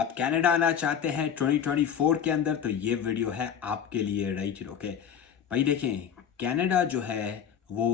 आप कनाडा आना चाहते हैं 2024 के अंदर तो ये वीडियो है आपके लिए, राइट? ओके भाई, देखें, कनाडा जो है वो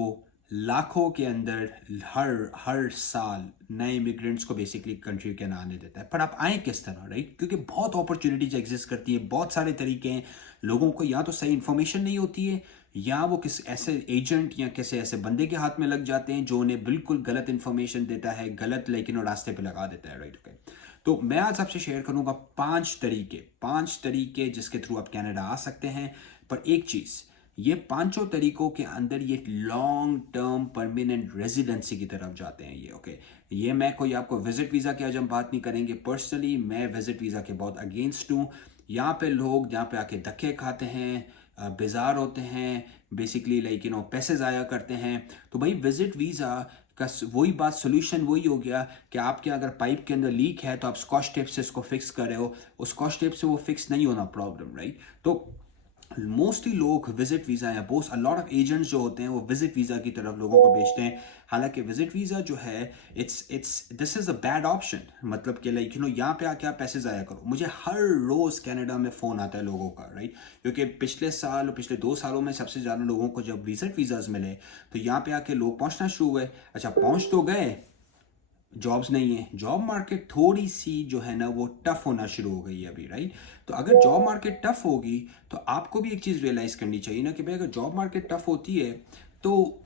लाखों के अंदर हर हर साल नए इमिग्रेंट्स को बेसिकली कंट्री के ना आने देता है। पर आप आए किस तरह, राइट? क्योंकि बहुत अपॉर्चुनिटीज एग्जिस्ट करती है, बहुत सारे तरीके हैं। लोगों को या तो सही इन्फॉर्मेशन नहीं होती है, या वो किस ऐसे एजेंट या किसी ऐसे बंदे के हाथ में लग जाते हैं जो उन्हें बिल्कुल गलत इन्फॉर्मेशन देता है, गलत लेकिन रास्ते पे लगा देता है, राइट? ओके, तो मैं आज आपसे शेयर करूंगा पांच तरीके जिसके थ्रू आप कनाडा आ सकते हैं। पर एक चीज, ये पांचों तरीकों के अंदर ये लॉन्ग टर्म परमानेंट रेजिडेंसी की तरफ जाते हैं ये। ओके, ये मैं कोई आपको विजिट वीजा की आज हम बात नहीं करेंगे। पर्सनली मैं विजिट वीजा के बहुत अगेंस्ट हूँ। यहाँ पे लोग यहाँ पे आके धक्के खाते हैं, बेजार होते हैं, बेसिकली लाइक पैसे ज़ाया करते हैं। तो भाई विजिट वीज़ा का वही बात, सोल्यूशन वही हो गया कि आपके अगर पाइप के अंदर लीक है तो आप स्कॉच टेप से इसको फिक्स कर रहे हो, उस स्कॉच टेप से वो फिक्स नहीं होना प्रॉब्लम, राइट? तो मोस्टली लोग विजिट वीज़ा या बहुत लॉट ऑफ एजेंट्स जो होते हैं वो विजिट वीज़ा की तरफ लोगों को भेजते हैं। हालांकि विजिट वीज़ा जो है it's this is a bad option. मतलब कि लाइक यहाँ पे आके आप पैसे ज़ाया करो। मुझे हर रोज़ कनाडा में फ़ोन आता है लोगों का, राइट? क्योंकि पिछले साल और पिछले 2 सालों में सबसे ज़्यादा लोगों को जब विजिट वीज़ाज मिले तो यहाँ पे आके लोग पहुँचना शुरू हुए। अच्छा, पहुँच तो गए, जॉब्स नहीं है। जॉब मार्केट थोड़ी सी जो है ना वो टफ होना शुरू हो गई है अभी, राइट? तो अगर जॉब मार्केट टफ होगी तो आपको भी एक चीज रियलाइज करनी चाहिए ना कि भाई अगर जॉब मार्केट टफ होती है तो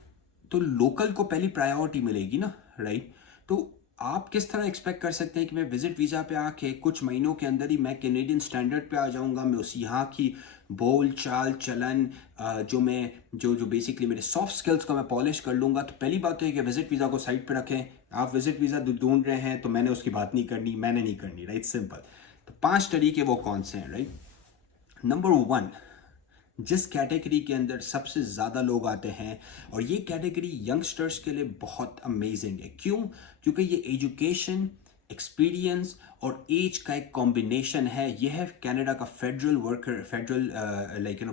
लोकल को पहली प्रायोरिटी मिलेगी ना, राइट? तो आप किस तरह एक्सपेक्ट कर सकते हैं कि मैं विजिट वीज़ा पे आके कुछ महीनों के अंदर ही मैं कैनेडियन स्टैंडर्ड पे आ जाऊंगा, मैं उस यहाँ की बोल चाल चलन जो मैं जो जो बेसिकली मेरे सॉफ्ट स्किल्स को मैं पॉलिश कर लूंगा। तो पहली बात तो है कि विजिट वीज़ा को साइड पे रखें। आप विजिट वीज़ा ढूंढ रहे हैं तो मैंने उसकी बात नहीं करनी, मैंने नहीं करनी, राइट? सिंपल। तो 5 तरीके वो कौन से हैं, राइट? नंबर 1, जिस कैटेगरी के अंदर सबसे ज़्यादा लोग आते हैं, और ये कैटेगरी यंगस्टर्स के लिए बहुत अमेजिंग है। क्यों? क्योंकि ये एजुकेशन, एक्सपीरियंस और एज का एक कॉम्बिनेशन है। यह है कनाडा का federal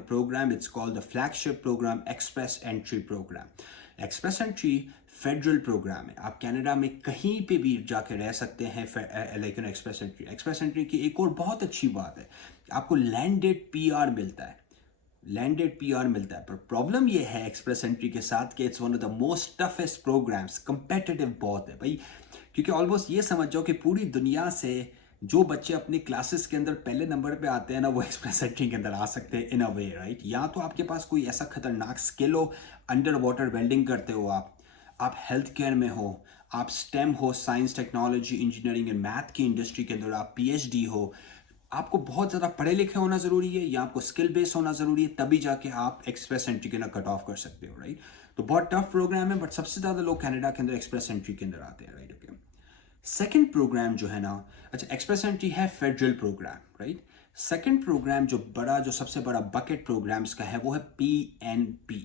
programme. It's called the flagship programme, express entry programme. Express entry federal programme है। आप कनाडा में कहीं पे भी जाके रह सकते हैं एक्सप्रेस एंट्री की एक और बहुत अच्छी बात है, आपको लैंडेड पीआर मिलता है। पर प्रॉब्लम ये है एक्सप्रेस एंट्री के साथ कि it's one of the most toughest programmes. Competitive बहुत है भाई, क्योंकि ऑलमोस्ट ये समझ जाओ कि पूरी दुनिया से जो बच्चे अपने क्लासेस के अंदर पहले नंबर पे आते हैं ना वो एक्सप्रेस एंट्री के अंदर आ सकते हैं इन अ वे, राइट? या तो आपके पास कोई ऐसा खतरनाक स्किल हो, अंडर वाटर वेल्डिंग करते हो आप हेल्थ केयर में हो, आप स्टेम हो, science technology engineering and math की इंडस्ट्री के अंदर आप पीएचडी हो, आपको बहुत ज़्यादा पढ़े लिखे होना ज़रूरी है या आपको स्किल बेस होना ज़रूरी है, तभी जाके आप एक्सप्रेस एंट्री के ना कट ऑफ कर सकते हो, राइट? तो बहुत टफ प्रोग्राम है, बट सबसे ज़्यादा लोग कनाडा के अंदर एक्सप्रेस एंट्री के अंदर आते हैं, राइट? ओके, सेकंड प्रोग्राम जो है ना, अच्छा, एक्सप्रेस एंट्री है federal programme, right? Second programme जो सबसे बड़ा बकेट प्रोग्राम्स का है वो है PNP,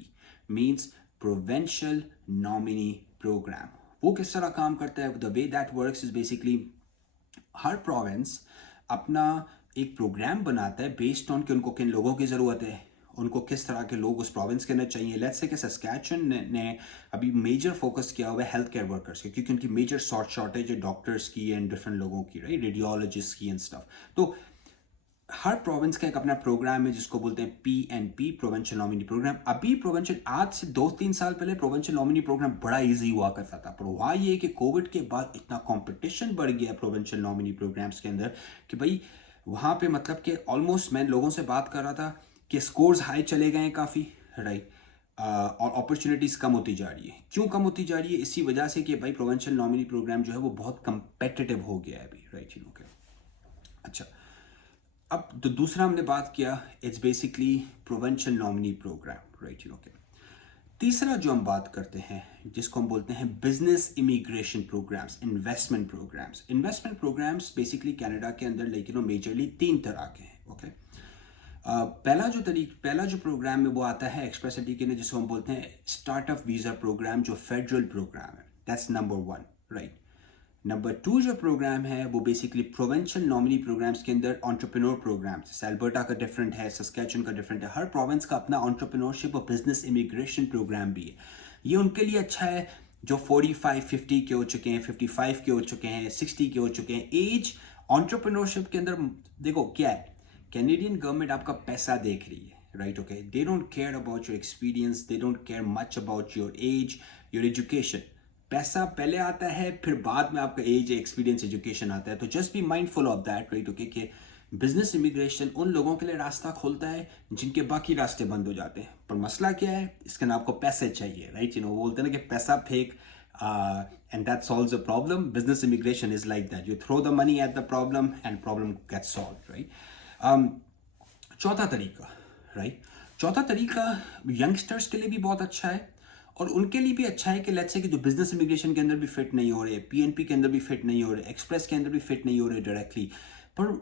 means provincial nominee programme. वो किस तरह काम करता है? The way that works is basically हर प्रोविंस अपना एक प्रोग्राम बनाता है बेस्ड ऑन कि उनको किन लोगों की ज़रूरत है, उनको किस तरह के लोग उस प्रोविंस के अंदर चाहिए। लेट्स से कि सस्कैचुअन ने अभी मेजर फोकस किया हुआ है हेल्थ केयर वर्कर्स के, क्योंकि उनकी मेजर शॉर्टेज है डॉक्टर्स की एंड डिफरेंट लोगों की, राइट? रेडियोलॉजिस्ट की एंड स्टफ। तो हर प्रोविंस का एक अपना प्रोग्राम है जिसको बोलते हैं PNP, प्रोविंशियल नॉमिनी प्रोग्राम। अभी प्रोविंशियल, आज से 2-3 साल पहले प्रोविंशियल नॉमिनी प्रोग्राम बड़ा इजी हुआ करता था, पर हुआ ये कि कोविड के बाद इतना कंपटीशन बढ़ गया प्रोविंशियल नॉमिनी प्रोग्राम्स के अंदर कि भाई वहाँ पे मतलब कि ऑलमोस्ट, मैं लोगों से बात कर रहा था कि स्कोर्स हाई चले गए हैं काफ़ी, राइट? और अपॉर्चुनिटीज़ कम होती जा रही है। क्यों कम होती जा रही है? इसी वजह से कि भाई प्रोविंशियल नॉमिनी प्रोग्राम जो है वो बहुत कंपेटिटिव हो गया है अभी, राइट? ओके, अच्छा, अब तो दूसरा हमने बात किया, it's basically provincial nominee programme, right? Okay, तीसरा जो हम बात करते हैं जिसको हम बोलते हैं business immigration programmes, investment programmes basically Canada के अंदर लेकिन मेजरली 3 तरह के हैं। ओके, पहला जो प्रोग्राम है वो आता है एक्सप्रेस एंट्री के लिए, जिसको हम बोलते हैं स्टार्टअप वीज़ा प्रोग्राम, जो फेडरल प्रोग्राम है। That's number 1, right? नंबर 2 जो प्रोग्राम है वो बेसिकली प्रोविंशियल नॉमिनी प्रोग्राम्स के अंदर एंटरप्रेन्योर प्रोग्राम्स। अल्बर्टा का डिफरेंट है, सस्कैचुअन का डिफरेंट है, हर प्रोविंस का अपना एंटरप्रेन्योरशिप और बिजनेस इमिग्रेशन प्रोग्राम भी है। ये उनके लिए अच्छा है जो 45-50 के हो चुके हैं, 55 के हो चुके हैं, 60 के हो चुके हैं। एज एंटरप्रेन्योरशिप के अंदर देखो क्या है, कैनेडियन गवर्नमेंट आपका पैसा देख रही है, right? Okay, they don't care about your experience, they don't care much about your age, your education. पैसा पहले आता है, फिर बाद में आपका एज, एक्सपीरियंस, एजुकेशन आता है। तो just be mindful of that, right? Okay, कि बिजनेस इमिग्रेशन उन लोगों के लिए रास्ता खोलता है जिनके बाकी रास्ते बंद हो जाते हैं। पर मसला क्या है, इसके ना आपको पैसे चाहिए, राइट? यू नो, बोलते हैं ना कि पैसा फेंक and that solves the problem. Business immigration is like that. You throw the money at the problem and problem gets solved, right? चौथा तरीका, राइट? चौथा तरीका यंगस्टर्स के लिए भी बहुत अच्छा है और उनके लिए भी अच्छा है कि लेट्स से कि जो बिजनेस इमिग्रेशन के अंदर भी फिट नहीं हो रहे, पीएनपी के अंदर भी फिट नहीं हो रहे, एक्सप्रेस के अंदर भी फिट नहीं हो रहे डायरेक्टली, पर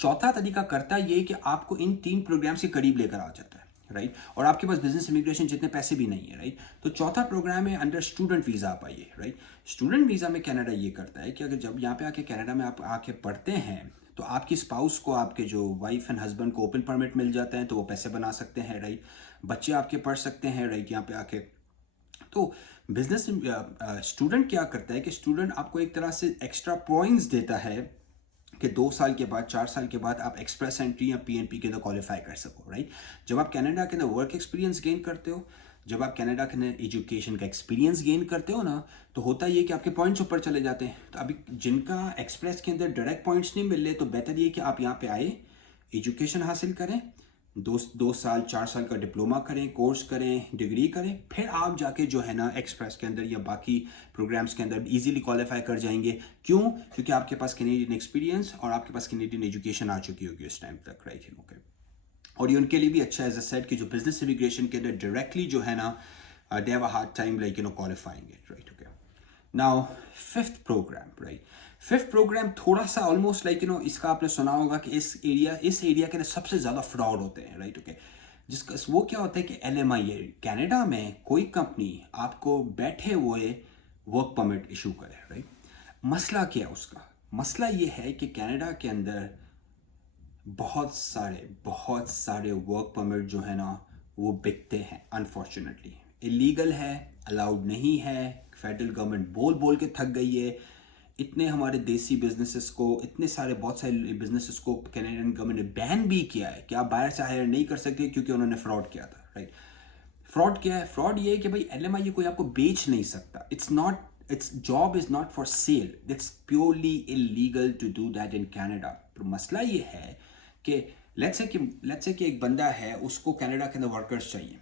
चौथा तरीका करता ये कि आपको इन 3 प्रोग्राम्स के करीब लेकर आ जाता है, राइट? और आपके पास बिजनेस इमिग्रेशन जितने पैसे भी नहीं है, राइट? तो चौथा प्रोग्राम है अंडर स्टूडेंट वीज़ा आप आइए, राइट? स्टूडेंट वीज़ा में कनाडा ये करता है कि अगर जब यहाँ पे आके कनाडा में आप आके पढ़ते हैं तो आपकी स्पाउस को, आपके जो वाइफ एंड हस्बैंड को ओपन परमिट मिल जाता है, तो वो पैसे बना सकते हैं, राइट? बच्चे आपके पढ़ सकते हैं, राइट, यहाँ पे आके। तो बिजनेस स्टूडेंट क्या करता है कि स्टूडेंट आपको एक तरह से एक्स्ट्रा पॉइंट्स देता है कि 2 साल के बाद, 4 साल के बाद आप एक्सप्रेस एंट्री या पीएनपी के अंदर क्वालिफाई कर सको, राइट? जब आप कनाडा के अंदर वर्क एक्सपीरियंस गेन करते हो, जब आप कनाडा के अंदर एजुकेशन का एक्सपीरियंस गेन करते हो ना, तो होता ये कि आपके पॉइंट्स ऊपर चले जाते हैं। तो अभी जिनका एक्सप्रेस के अंदर डायरेक्ट पॉइंट्स नहीं मिल रहे, तो बेहतर ये कि आप यहाँ पे आए, एजुकेशन हासिल करें, 2 साल 4 साल का डिप्लोमा करें, कोर्स करें, डिग्री करें, फिर आप जाके जो है ना एक्सप्रेस के अंदर या बाकी प्रोग्राम्स के अंदर इजीली क्वालिफाई कर जाएंगे। क्यों? क्योंकि आपके पास कैनेडियन एक्सपीरियंस और आपके पास कैनेडियन एजुकेशन आ चुकी होगी उस टाइम तक, राइट? ओके, और ये उनके लिए भी अच्छा है, एज अ सेड, कि जो बिजनेस इमिग्रेशन के अंदर डायरेक्टली जो है ना they have a hard time like qualifying it, right? Okay, now fifth programme, right? Fifth programme थोड़ा सा ऑलमोस्ट लाइक इसका आपने सुना होगा कि इस एरिया के अंदर सबसे ज़्यादा फ्रॉड होते हैं, राइट? ओके, जिसका वो क्या होता है कि LMI है, कनाडा में कोई कंपनी आपको बैठे हुए वर्क परमिट इशू करे, राइट? मसला क्या है उसका? मसला ये है कि कनाडा के अंदर बहुत सारे वर्क परमिट जो है ना वो बिकते हैं, अनफॉर्चुनेटली। इलीगल है, अलाउड नहीं है, फेडरल गवर्नमेंट बोल के थक गई है। इतने हमारे देसी बिजनेसेस को, इतने सारे बहुत सारे बिजनेसेस को कैनेडियन गवर्नमेंट ने बैन भी किया है कि आप बाहर से हायर नहीं कर सकते क्योंकि उन्होंने फ्रॉड किया था, राइट? फ्रॉड क्या है? फ्रॉड ये है कि भाई LMI कोई आपको बेच नहीं सकता। Its job is not for sale, it's purely illegal to do that in Canada. तो मसला ये है कि लेट्स से कि एक बंदा है, उसको कनाडा के अंदर वर्कर्स चाहिए,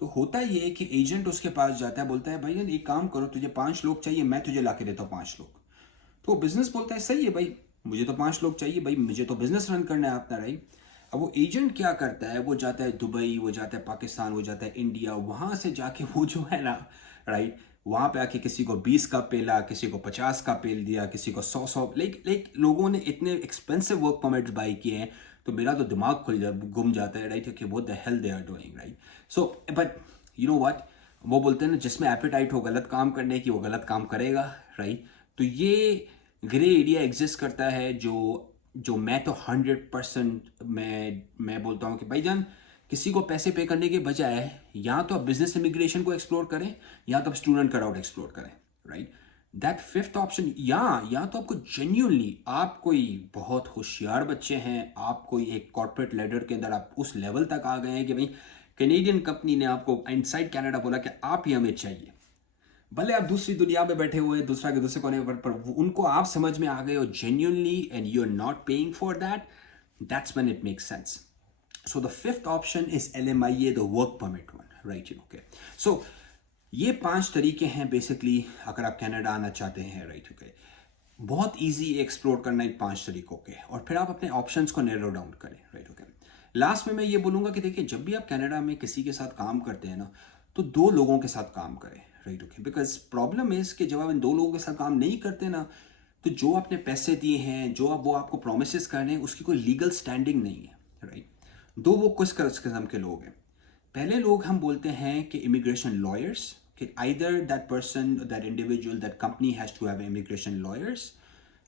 तो होता ये है कि एजेंट उसके पास जाता है, बोलता है भाई एक काम करो, तुझे 5 लोग चाहिए, मैं तुझे ला के देता हूँ 5 लोग। तो बिजनेस बोलता है सही है भाई, मुझे तो 5 लोग चाहिए भाई, मुझे तो बिजनेस रन करना है अपना, राइट? अब वो एजेंट क्या करता है, वो जाता है दुबई, वो जाता है पाकिस्तान, वो जाता है इंडिया, वहाँ से जाके वो जो है ना, राइट, वहाँ पे आके किसी को 20 का पेला, किसी को 50 का पेल दिया, किसी को 100 लाइक लोगों ने इतने एक्सपेंसिव वर्क परमिट्स बाई किए हैं, तो मेरा तो दिमाग गुम जाता है, राइट? कि what the hell they are doing, right? So but you know what, वो बोलते हैं ना, जिसमें एपेटाइट हो गलत काम करने की, वो गलत काम करेगा, राइट? तो ये ग्रे एरिया एग्जिस्ट करता है, जो मैं तो 100% मैं बोलता हूँ कि भाईजान, किसी को पैसे पे करने के बजाय या तो आप बिजनेस इमिग्रेशन को एक्सप्लोर करें या तो आप स्टूडेंट का राउट एक्सप्लोर करें, राइट? दैट फिफ्थ ऑप्शन, या तो आपको जेन्युइनली, आप कोई बहुत होशियार बच्चे हैं, आप कोई एक कॉर्पोरेट लेडर के अंदर आप उस लेवल तक आ गए हैं कि भाई कैनेडियन कंपनी ने आपको इनसाइड कनाडा बोला कि आप ही हमें चाहिए, भले आप दूसरी दुनिया में बैठे हुए दूसरा के दूसरे कोने पर उनको आप समझ में आ गए हो genuinely and you are not paying for that, that's when it makes sense. So the fifth option is LMIA, the work permit one, right? Okay. So ये 5 तरीके हैं बेसिकली अगर आप कनाडा आना चाहते हैं, राइट? ओके, बहुत इजी एक्सप्लोर करना इन 5 तरीकों के, और फिर आप अपने ऑप्शंस को नैरो डाउन करें, राइट? ओके, लास्ट में मैं ये बोलूँगा कि देखिए, जब भी आप कनाडा में किसी के साथ काम करते हैं ना, तो 2 लोगों के साथ काम करें, right? Okay, because problem is कि जब आप इन 2 लोगों के साथ काम नहीं करते ना, तो जो आपने पैसे दिए हैं, जो आप वो आपको प्रोमिस कर रहे हैं, उसकी कोई लीगल स्टैंडिंग नहीं है, राइट? वो किस किस्म के लोग हैं? पहले लोग हम बोलते हैं कि इमिग्रेशन लॉयर्स, कि either that person, that individual, that company has to have immigration lawyers,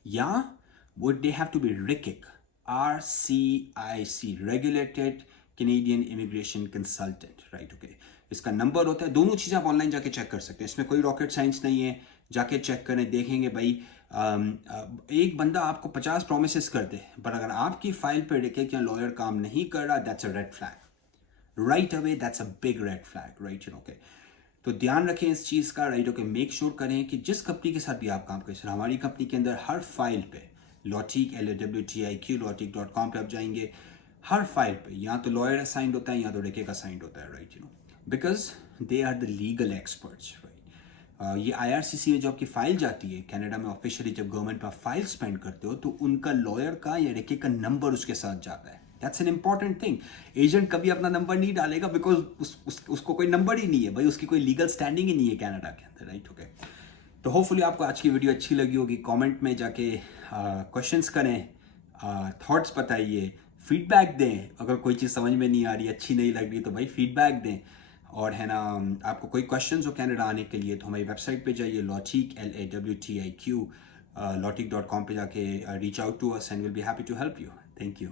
या would they have to be RCIC, RCIC, regulated Canadian immigration consultant, right? Okay, इसका नंबर होता है, दोनों चीज़ें आप ऑनलाइन जाके चेक कर सकते हैं, इसमें कोई रॉकेट साइंस नहीं है, जाके चेक करें, देखेंगे भाई एक बंदा आपको 50 प्रोमिस कर दे, पर अगर आपकी फाइल पे लिखे कि लॉयर काम नहीं कर रहा, that's a red flag right away, that's a big red flag, right, okay. तो ध्यान रखें इस चीज़ का, राइट, ओके। मेक श्योर करें कि जिस कंपनी के साथ भी आप काम करें, सर हमारी कंपनी के अंदर हर फाइल पे लॉटिक LAWTIQ lotic.com पे आप जाएंगे, हर फाइल पे या तो लॉयर असाइंड होता है या तो रेके का असाइंड होता है, right, because they are the legal experts, right. ये IRCC में जो आपकी फाइल जाती है कनाडा में ऑफिशियली, जब गवर्नमेंट पर फाइल स्पेंड करते हो तो उनका लॉयर का या रेके का नंबर उसके साथ जाता है। That's an important thing. Agent कभी अपना नंबर नहीं डालेगा बिकॉज उसको कोई नंबर ही नहीं है भाई, उसकी कोई लीगल स्टैंडिंग ही नहीं है कनाडा के अंदर, राइट, ओके। तो होपफुली आपको आज की वीडियो अच्छी लगी होगी। कमेंट में जाके क्वेश्चंस करें, थॉट्स बताइए, फीडबैक दें। अगर कोई चीज़ समझ में नहीं आ रही, अच्छी नहीं लग रही, तो भाई फीडबैक दें। और है ना, आपको कोई क्वेश्चंस हो कनाडा आने के लिए तो हमारी वेबसाइट पे जाइए, लॉटिक LAWTIQ lotic.com पे जाके reach out to us and will be happy to help you. Thank you.